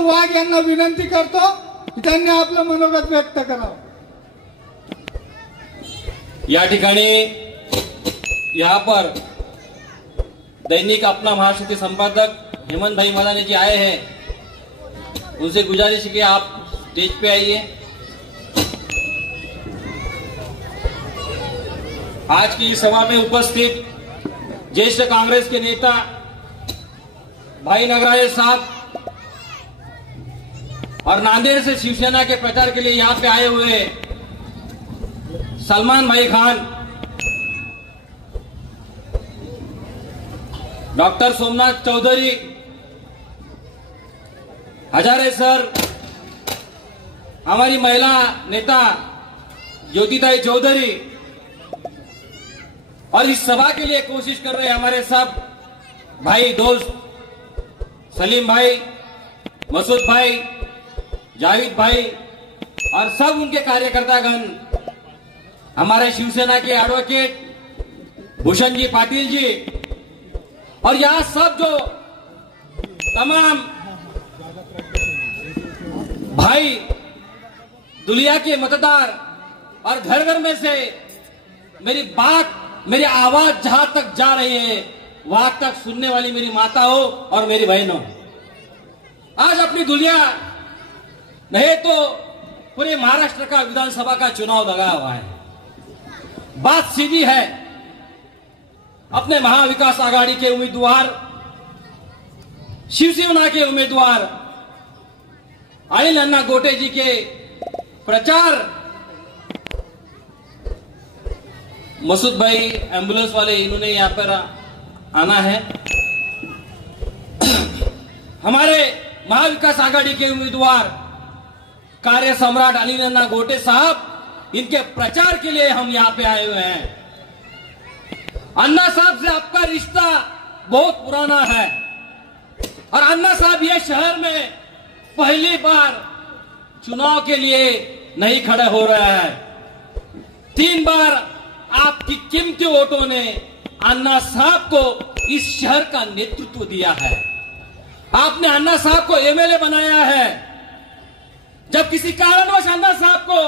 वाघ यांना विनंती करतो की त्यांनी आपलं मनोगत व्यक्त करावं। या ठिकाणी यहाँ पर दैनिक अपना महाशक्ति संपादक हेमंत भाई मदानी जी आए हैं, उनसे गुजारिश है कि आप स्टेज पे आइए। आज की सभा में उपस्थित ज्येष्ठ कांग्रेस के नेता भाई नगराळे साहब और नांदेड़ से शिवसेना के प्रचार के लिए यहाँ पे आए हुए सलमान भाई खान, डॉक्टर सोमनाथ चौधरी, हजारे सर, हमारी महिला नेता ज्योतिताई चौधरी और इस सभा के लिए कोशिश कर रहे हमारे सब भाई दोस्त सलीम भाई, मसूद भाई, जावेद भाई और सब उनके कार्यकर्तागण, हमारे शिवसेना के एडवोकेट भूषण जी पाटिल जी और यहाँ सब जो तमाम भाई दुलिया के मतदार और घर घर में से मेरी बात, मेरी आवाज जहां तक जा रही है वहां तक सुनने वाली मेरी माता हो और मेरी बहनों, आज अपनी दुलिया नहीं तो पूरे महाराष्ट्र का विधानसभा का चुनाव लगा हुआ है। बात सीधी है, अपने महाविकास आघाड़ी के उम्मीदवार, शिवसेना के उम्मीदवार अनिल अन्ना गोटे जी के प्रचार, मसूद भाई एम्बुलेंस वाले इन्होंने यहां पर आना है। हमारे महाविकास आघाड़ी के उम्मीदवार कार्य सम्राट अनिल अन्ना गोटे साहब, इनके प्रचार के लिए हम यहां पे आए हुए हैं। अन्ना साहब से आपका रिश्ता बहुत पुराना है और अन्ना साहब ये शहर में पहली बार चुनाव के लिए नहीं खड़े हो रहे हैं। 3 बार आपकी कीमती वोटों ने अन्ना साहब को इस शहर का नेतृत्व दिया है। आपने अन्ना साहब को एमएलए बनाया है। जब किसी कारणवश अन्ना साहब को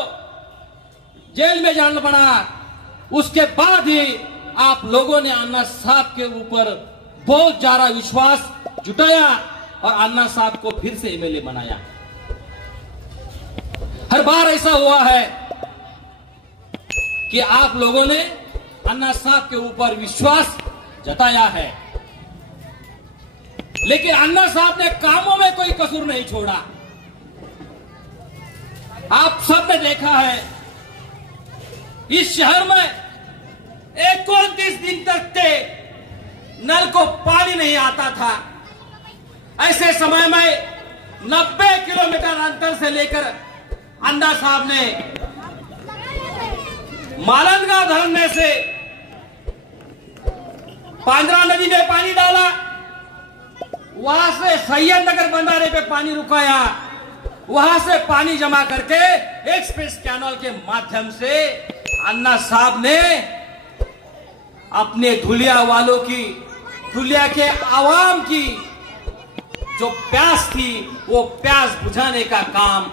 जेल में जाना पड़ा, उसके बाद ही आप लोगों ने अन्ना साहब के ऊपर बहुत ज्यादा विश्वास जुटाया और अन्ना साहब को फिर से एमएलए बनाया। हर बार ऐसा हुआ है कि आप लोगों ने अन्ना साहब के ऊपर विश्वास जताया है, लेकिन अन्ना साहब ने कामों में कोई कसूर नहीं छोड़ा। आप सब ने देखा है, इस शहर में 29 दिन तक के नल को पानी नहीं आता था। ऐसे समय में 90 किलोमीटर अंतर से लेकर अन्ना साहब ने मालनगांव धरने से पांजरा नदी में पानी डाला, वहां से सैयद नगर बंधारे पे पानी रुकाया, वहां से पानी जमा करके एक्सप्रेस कैनाल के माध्यम से अन्ना साहब ने अपने धुलिया वालों की, धुलिया के आवाम की जो प्यास थी वो प्यास बुझाने का काम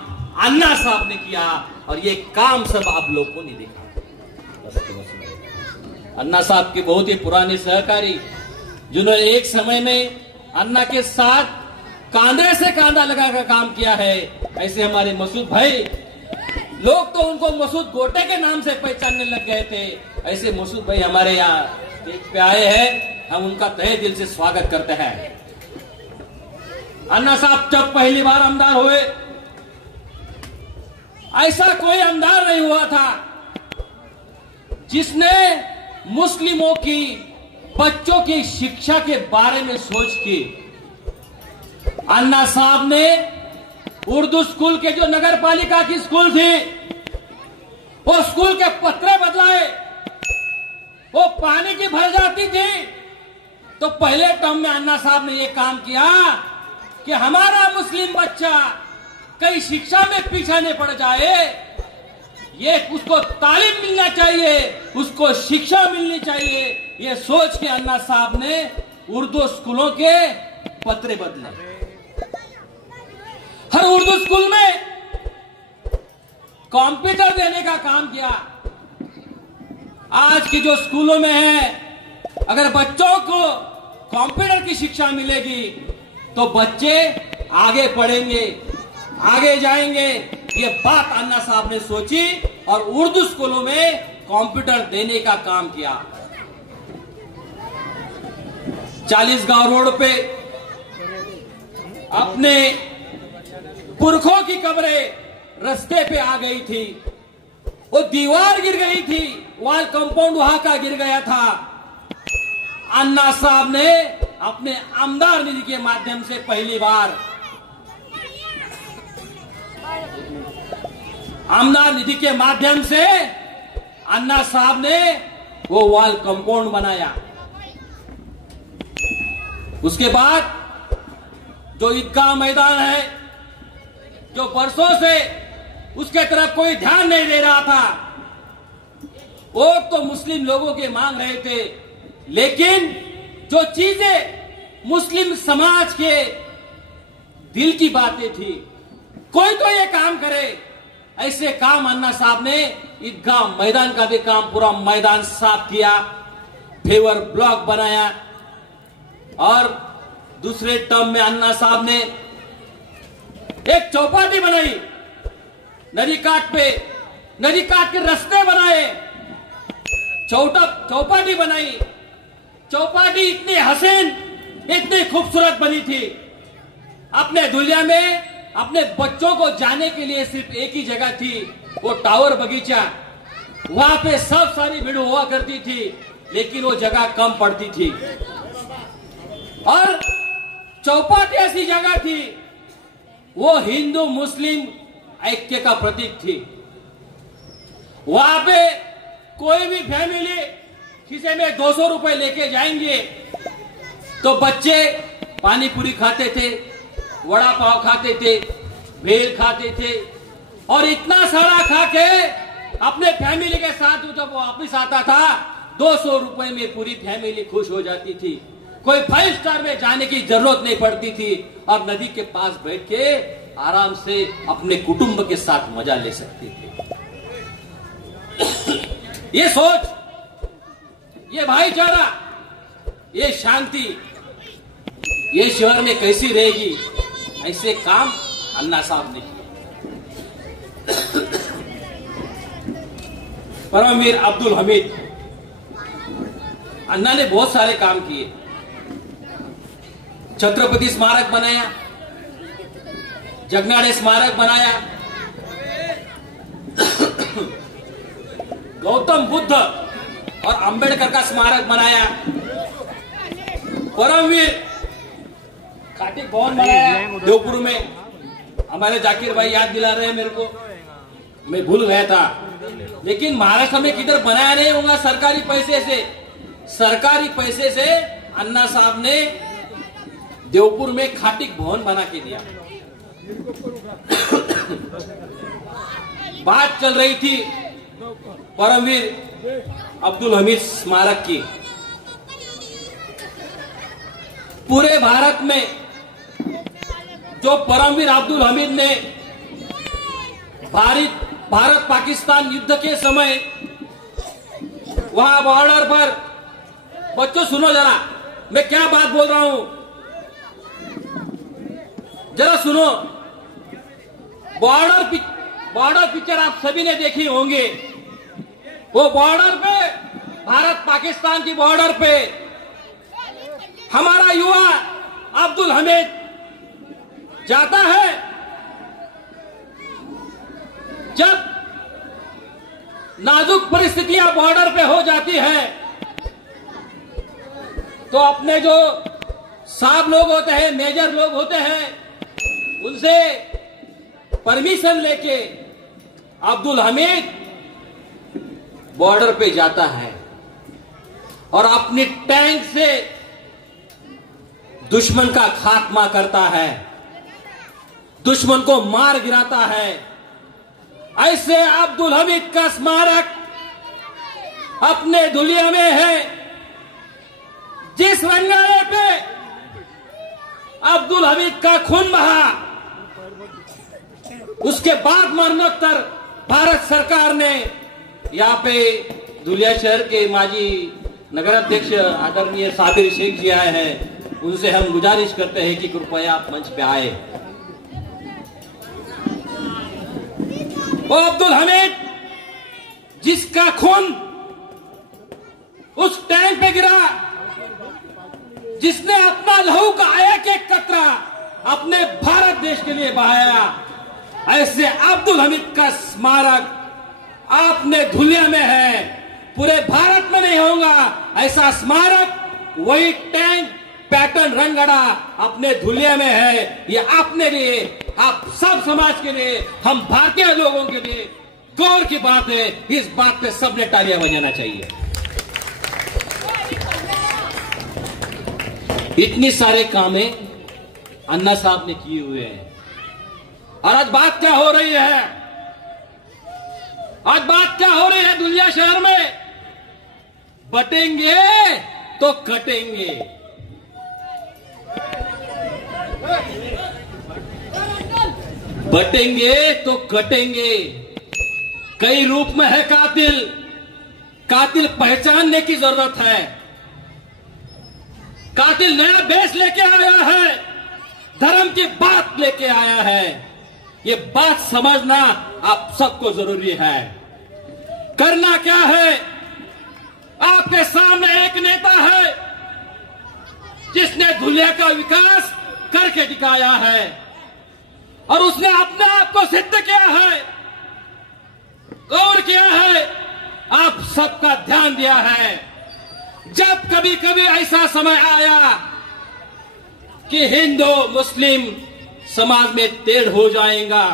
अन्ना साहब ने किया और ये काम सब आप लोगों ने देखा। अन्ना साहब के बहुत ही पुराने सहकारी, जिन्होंने एक समय में अन्ना के साथ कांधे से कांधा लगाकर काम किया है, ऐसे हमारे मसूद भाई, लोग तो उनको मसूद गोटे के नाम से पहचानने लग गए थे। ऐसे मसूद भाई हमारे यहाँ स्टेज पे आए हैं, हम उनका तहे दिल से स्वागत करते हैं। अन्ना साहब जब पहली बार आमदार हुए, ऐसा कोई आमदार नहीं हुआ था जिसने मुस्लिमों की बच्चों की शिक्षा के बारे में सोच की। अन्ना साहब ने उर्दू स्कूल के जो नगर पालिका की स्कूल थी, वो स्कूल के पत्रे बदलाए, वो पानी की भर जाती थी। तो पहले टर्म में अन्ना साहब ने ये काम किया कि हमारा मुस्लिम बच्चा कहीं शिक्षा में पीछे नहीं पड़ जाए, ये उसको तालीम मिलना चाहिए, उसको शिक्षा मिलनी चाहिए। ये सोच के अन्ना साहब ने उर्दू स्कूलों के पत्रे बदले। उर्दू स्कूल में कंप्यूटर देने का काम किया। आज की जो स्कूलों में है, अगर बच्चों को कंप्यूटर की शिक्षा मिलेगी तो बच्चे आगे पढ़ेंगे, आगे जाएंगे। ये बात अन्ना साहब ने सोची और उर्दू स्कूलों में कंप्यूटर देने का काम किया। 40 गांव रोड पे अपने पुरखों की कब्रें रास्ते पे आ गई थी, वो दीवार गिर गई थी, वॉल कंपाउंड वहां का गिर गया था। अन्ना साहब ने अपने आमदार निधि के माध्यम से पहली बार आमदार निधि के माध्यम से अन्ना साहब ने वो वॉल कंपाउंड बनाया। उसके बाद जो ईदगाह मैदान है, जो बरसों से उसके तरफ कोई ध्यान नहीं दे रहा था, वोट तो मुस्लिम लोगों के मांग रहे थे, लेकिन जो चीजें मुस्लिम समाज के दिल की बातें थी, कोई तो ये काम करे। ऐसे काम अन्ना साहब ने ईदगाह मैदान का भी काम, पूरा मैदान साफ किया, फेवर ब्लॉक बनाया। और दूसरे टर्म में अन्ना साहब ने एक चौपाटी बनाई, नदी काट पे, नदी काट के रास्ते बनाए, चौपाटी बनाई। चौपाटी इतनी हसीन, इतनी खूबसूरत बनी थी। अपने दुनिया में अपने बच्चों को जाने के लिए सिर्फ एक ही जगह थी, वो टावर बगीचा। वहां पे सब सारी भीड़ हुआ करती थी, लेकिन वो जगह कम पड़ती थी। और चौपाटी ऐसी जगह थी, वो हिंदू मुस्लिम ऐक्य का प्रतीक थी। वहां पे कोई भी फैमिली खिसे में 200 रुपए लेके जाएंगे तो बच्चे पानी पूरी खाते थे, वड़ा पाव खाते थे, भेल खाते थे, और इतना सारा खा के अपने फैमिली के साथ जब वापिस आता था 200 रुपए में पूरी फैमिली खुश हो जाती थी। कोई 5 स्टार में जाने की जरूरत नहीं पड़ती थी और नदी के पास बैठ के आराम से अपने कुटुंब के साथ मजा ले सकती थी। ये सोच, ये भाईचारा, ये शांति, ये शहर में कैसी रहेगी, ऐसे काम अन्ना साहब ने किए। परमवीर अब्दुल हमीद, अन्ना ने बहुत सारे काम किए। छत्रपति स्मारक बनाया, जगनाड़े स्मारक बनाया, गौतम बुद्ध और अंबेडकर का स्मारक बनाया, परमवीर खाटिक भवन बनाया देवपुर में। हमारे जाकिर भाई याद दिला रहे हैं मेरे को, मैं भूल गया था। लेकिन महाराष्ट्र में किधर बनाया नहीं होगा सरकारी पैसे से। सरकारी पैसे से अन्ना साहब ने देवपुर में खाटिक भवन बना के दिया। बात चल रही थी परमवीर अब्दुल हमीद स्मारक की। पूरे भारत में जो परमवीर अब्दुल हमीद ने भारत पाकिस्तान युद्ध के समय वहां बॉर्डर पर, बच्चों सुनो जरा, मैं क्या बात बोल रहा हूं, जरा सुनो। बॉर्डर पिक्चर आप सभी ने देखी होंगे। वो बॉर्डर पे, भारत पाकिस्तान की बॉर्डर पे हमारा युवा अब्दुल हमीद जाता है। जब नाजुक परिस्थितियां बॉर्डर पे हो जाती है तो अपने जो साहब लोग होते हैं, मेजर लोग होते हैं, उनसे परमिशन लेके अब्दुल हमीद बॉर्डर पे जाता है और अपने टैंक से दुश्मन का खात्मा करता है, दुश्मन को मार गिराता है। ऐसे अब्दुल हमीद का स्मारक अपने दुनिया में है। जिस रंगारे पे अब्दुल हमीद का खून बहा, उसके बाद मरणोत्तर भारत सरकार ने यहाँ पे धुलिया शहर के माजी नगर अध्यक्ष आदरणीय साबिर शेख जी आए हैं, उनसे हम गुजारिश करते हैं कि कृपया आप मंच पे आए। वो अब्दुल हमीद जिसका खून उस टैंक पे गिरा, जिसने अपना लहू का एक एक कतरा अपने भारत देश के लिए बहाया, ऐसे अब्दुल हमीद का स्मारक आपने धुलिया में है, पूरे भारत में नहीं होगा ऐसा स्मारक। वही टैंक पैटर्न रंगड़ा अपने धुलिया में है। ये अपने लिए, आप सब समाज के लिए, हम भारतीय लोगों के लिए गौर की बात है। इस बात पे सबने तालियां बजाना चाहिए। इतनी सारे कामें अन्ना साहब ने किए हुए हैं। और आज बात क्या हो रही है? आज बात क्या हो रही है धुलिया शहर में? बटेंगे तो कटेंगे। बटेंगे तो कटेंगे। कई रूप में है कातिल। कातिल पहचानने की जरूरत है। कातिल नया बेस लेके आया है, धर्म की बात लेके आया है। ये बात समझना आप सबको जरूरी है। करना क्या है? आपके सामने एक नेता है जिसने धुलिया का विकास करके दिखाया है और उसने अपने आप को सिद्ध किया है, गौर किया है, आप सबका ध्यान दिया है। जब कभी कभी ऐसा समय आया कि हिंदू मुस्लिम समाज में तेढ़ हो जाएगा,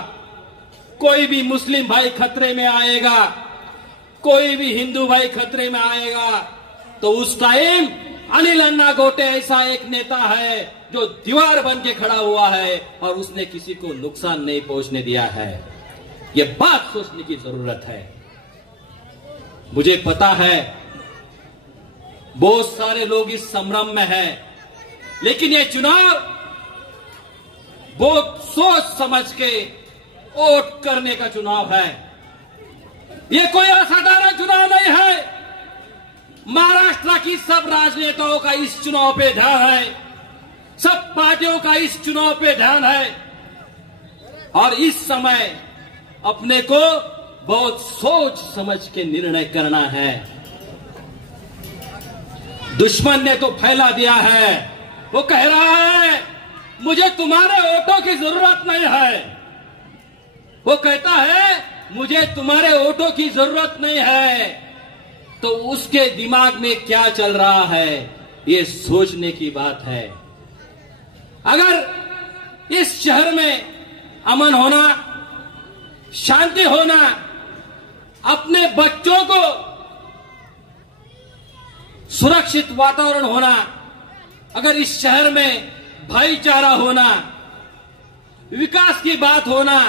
कोई भी मुस्लिम भाई खतरे में आएगा, कोई भी हिंदू भाई खतरे में आएगा, तो उस टाइम अनिल अन्ना गोटे ऐसा एक नेता है जो दीवार बन के खड़ा हुआ है और उसने किसी को नुकसान नहीं पहुंचने दिया है। यह बात सोचने की जरूरत है। मुझे पता है बहुत सारे लोग इस संभ्रम में हैं, लेकिन यह चुनाव बहुत सोच समझ के वोट करने का चुनाव है। यह कोई असाधारण चुनाव नहीं है। महाराष्ट्र की सब राजनेताओं का इस चुनाव पे ध्यान है, सब पार्टियों का इस चुनाव पे ध्यान है और इस समय अपने को बहुत सोच समझ के निर्णय करना है। दुश्मन ने तो फैला दिया है, वो कह रहा है मुझे तुम्हारे वोटों की जरूरत नहीं है। वो कहता है मुझे तुम्हारे वोटों की जरूरत नहीं है। तो उसके दिमाग में क्या चल रहा है, ये सोचने की बात है। अगर इस शहर में अमन होना, शांति होना, अपने बच्चों को सुरक्षित वातावरण होना, अगर इस शहर में भाईचारा होना, विकास की बात होना,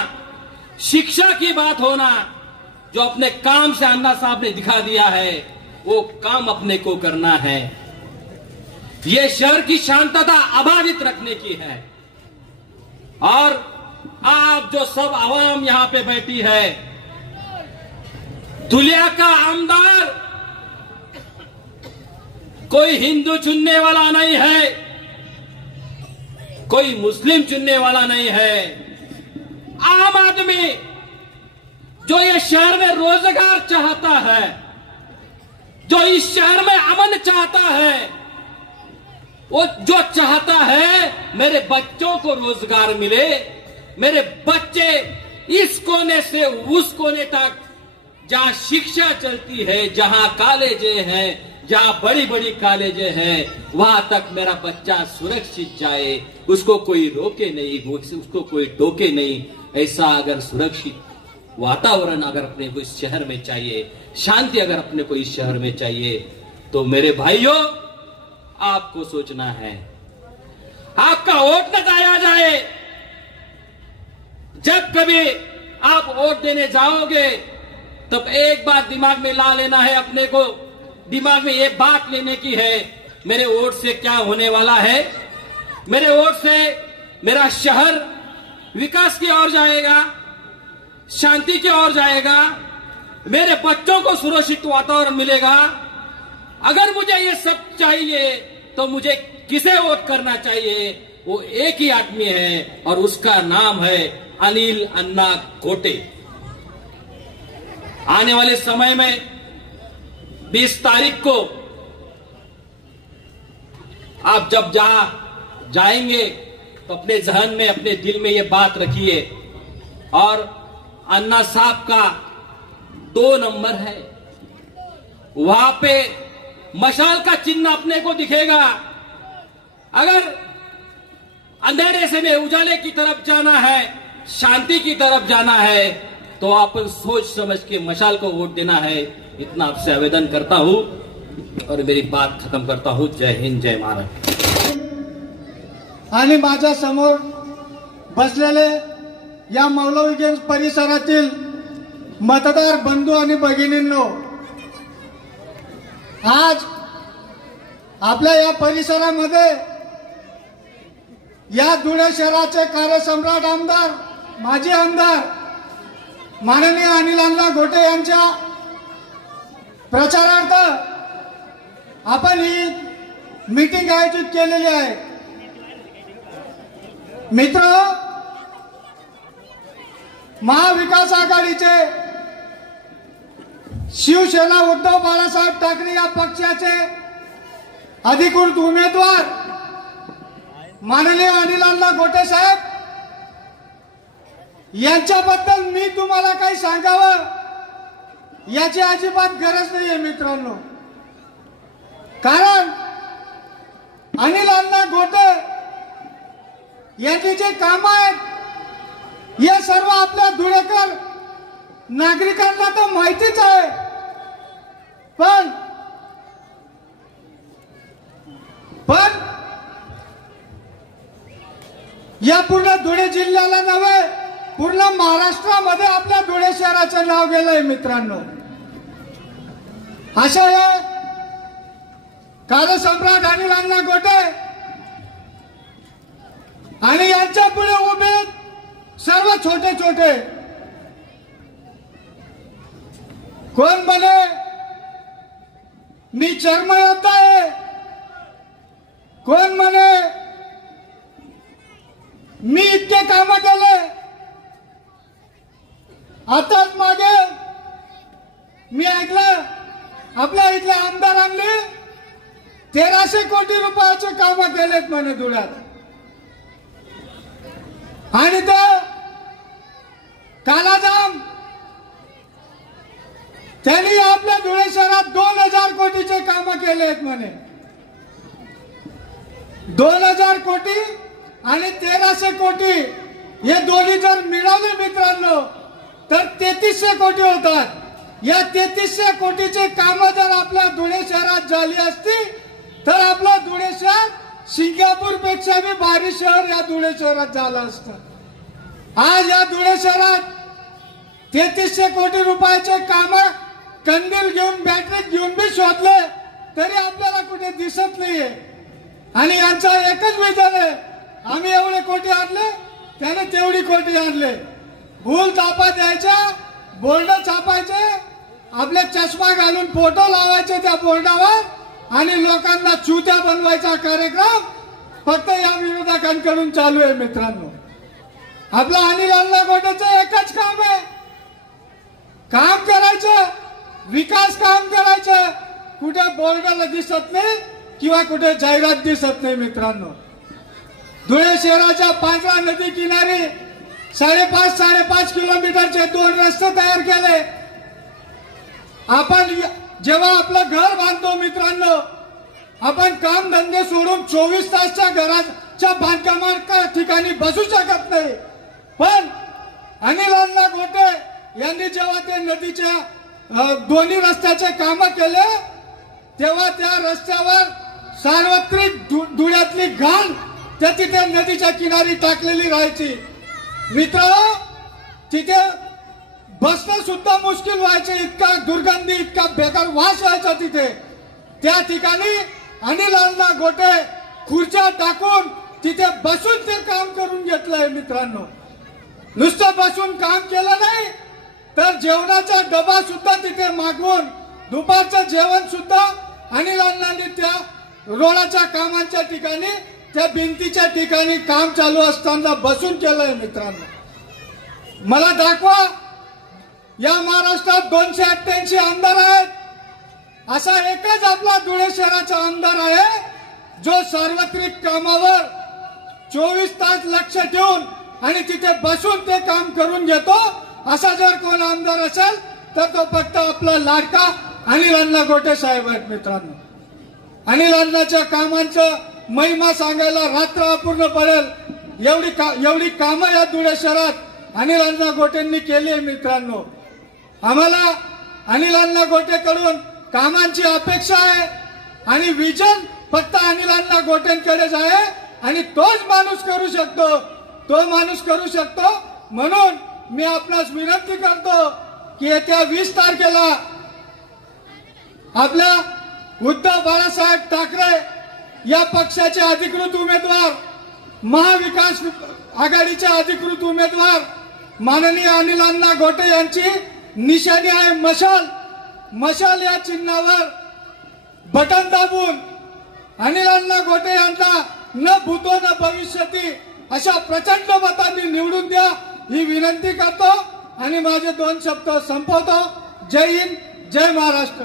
शिक्षा की बात होना, जो अपने काम से अन्ना साहब ने दिखा दिया है, वो काम अपने को करना है। ये शहर की शांतता अबाधित रखने की है। और आप जो सब आवाम यहां पे बैठी है, धुलिया का आमदार कोई हिंदू चुनने वाला नहीं है, कोई मुस्लिम चुनने वाला नहीं है। आम आदमी जो ये शहर में रोजगार चाहता है, जो इस शहर में अमन चाहता है, वो जो चाहता है मेरे बच्चों को रोजगार मिले, मेरे बच्चे इस कोने से उस कोने तक जहां शिक्षा चलती है, जहां कॉलेजें हैं, जहां बड़ी बड़ी कॉलेजें हैं, वहां तक मेरा बच्चा सुरक्षित जाए, उसको कोई रोके नहीं, उसको कोई टोके नहीं। ऐसा अगर सुरक्षित वातावरण अगर अपने को इस शहर में चाहिए, शांति अगर अपने को इस शहर में चाहिए, तो मेरे भाइयों आपको सोचना है। आपका वोट न जाया जाए। जब कभी आप वोट देने जाओगे तब एक बात दिमाग में ला लेना है, अपने को दिमाग में एक बात लेने की है, मेरे वोट से क्या होने वाला है। मेरे वोट से मेरा शहर विकास की ओर जाएगा, शांति की ओर जाएगा, मेरे बच्चों को सुरक्षित वातावरण मिलेगा। अगर मुझे ये सब चाहिए तो मुझे किसे वोट करना चाहिए? वो एक ही आदमी है और उसका नाम है अनिल अन्ना गोटे। आने वाले समय में 20 तारीख को आप जब जाएंगे तो अपने जहन में, अपने दिल में ये बात रखिए। और अन्ना साहब का 2 नंबर है, वहां पे मशाल का चिन्ह अपने को दिखेगा। अगर अंधेरे से में उजाले की तरफ जाना है, शांति की तरफ जाना है, तो आप सोच समझ के मशाल को वोट देना है। इतना आपसे आवेदन करता हूं और मेरी बात खत्म करता हूं। जय हिंद, जय महाराष्ट्र। आणि माझ्या समोर बसलेले या मौलवीगंज परिसरातील मतदार बंधू आणि भगिनींनो, आज आपल्या या परिसरामध्ये या धुळे शहराचे कार्यसम्राट आमदार, माजी आमदार माननीय अनिल अण्णा गोटे यांच्या प्रचारार्थ आपण ही मीटिंग आयोजित केलेली आहे। मित्र, महाविकास आघाडीचे शिवसेना उद्धव बाळासाहेब ठाकरे या पक्षाचे अधिकृत उमेदवार माननीय अनिल अण्णा गोटे साहेब यांच्याबद्दल मी तुम्हाला काही सांगावं याची अजिबात गरज नाहीये मित्रांनो। कारण अनिल अण्णा गोटे यांची जे काम आहेत हे सर्व आपल्या धुळेकर नागरिकांना तर माहितीच आहे, पण या पूर्ण धुळे जिल्ह्याला नव्हे, पूर्ण महाराष्ट्रामध्ये आपल्या धुळे शहराचं नाव गेलंय मित्रांनो। अशा हे कार्यसम्राट अनिल अण्णा गोटे आणि यांच्या पुढे उभे सर्व छोटे छोटे, कोण म्हणे मी चर्मयोद्धा आहे, कोण म्हणे मी इतके काम केले। आताच मागे मी ऐकलं आपल्या इथल्या आमदारांनी 1300 कोटी रुपयाचे काम केलेत म्हणे धुळ्यात, आणि ते कालाजाम त्यांनी आपल्या धुळे शहरात 2000 कोटीचे काम केलेत म्हणे। 2000 कोटी आणि 1300 कोटी हे दोन्ही जर मिळवले मित्रांनो तर 3300 कोटी होतात। या 3300 कोटीचे काम जर आपल्या धुळे शहरात झाली असती तर आपलं धुळे शहर सिंगापूर पेक्षा भी भारी शहर या धुळे शहरात झालं असतं। आज या धुळे शहरात 3300 कोटी रुपयाचे काम कंदील घेऊन, बॅटरी घेऊन भी शोधले तरी आपल्याला कुठे दिसत नाहीये। आणि यांचा एकच विचार आहे, आम्ही एवढे कोटी आणले, त्याने तेवढी कोटी आणले। भूल छापा द्यायच्या, बोर्ड छापायचे, आपले चष्मा घालून फोटो लावायचे त्या बोर्डावर आणि लोकांना चुत्या बनवायचा कार्यक्रम फक्त या विरोधकांकडून चालू आहे मित्रांनो। आपला अनिल अण्णा गोटेचं एकच काम आहे, काम करायचं, विकास काम करायचं। कुठे बोर्डाला दिसत नाही किंवा कुठे जाहिरात दिसत नाही मित्रांनो। धुळे शहराच्या पांढरा नदी किनारी 5.5 किलोमीटरचे 2 रस्ते तयार केले। आपण जेव्हा आपलं घर बांधतो मित्रांनो, आपण काम धंदे सोडून 24 तासच्या घराच्या बांधकामाच्या ठिकाणी बसू शकत नाही, पण अनिल अण्णा गोटे यांनी जेव्हा ते नदीच्या दोन्ही रस्त्याचे काम केले तेव्हा त्या रस्त्यावर सार्वत्रिक धुळ्यातली घाण त्या तिथे नदीच्या किनारी टाकलेली राहायची मित्रांनो। तिथे बसणं सुद्धा मुश्किल व्हायचे, इतका दुर्गंधी, इतका बेकार वास यायचा तिथे। त्या ठिकाणी अनिल अण्णा गोटे खुर्च्या टाकून तिथे बसून ते काम करून घेतलंय मित्रांनो। नुसतं बसून काम केलं नाही तर जेवणाचा डबा सुद्धा तिथे मागवून दुपारचं जेवण सुद्धा अनिल अण्णांनी त्या रोडाच्या कामांच्या ठिकाणी त्या भिंतीच्या ठिकाणी काम चालू असताना बसून केलंय मित्रांनो। मला दाखवा, या महाराष्ट्रात 288 आमदार आहेत, असा एकच आपला धुळे शहराचा आमदार आहे जो सार्वत्रिक कामावर 24 तास लक्ष ठेवून आणि तिथे बसून ते काम करून घेतो। असा जर कोण आमदार असेल तर तो फक्त आपला लाडका अनिल अण्णा गोटे साहेब आहेत मित्रांनो। अनिल अण्णाच्या कामांचं महिमा सांगायला रात्र अपूर्ण पडेल एवढी कामं या धुळे शहरात अनिल अण्णा गोटेंनी केली मित्रांनो। आम्हाला अनिल अण्णा गोटेकडून कामांची अपेक्षा आहे आणि विजन फक्त अनिल अण्णा गोटेंकडेच आहे आणि तोच माणूस करू शकतो, तो माणूस करू शकतो। म्हणून मी आपणास विनंती करतो की येत्या 20 तारखेला आपल्या उद्धव बाळासाहेब ठाकरे या पक्षाचे अधिकृत उमेदवार, महाविकास आघाडीचे अधिकृत उमेदवार माननीय अनिल अण्णा गोटे यांची निशाणी आहे मशाल। मशाल या चिन्हावर बटन दाबून अनिल अण्णा गोटे यांना न भूतो न भविष्यती अशा प्रचंड मतांनी निवडून द्या ही विनंती करतो आणि माझे 2 शब्द संपवतो। जय हिंद, जय महाराष्ट्र।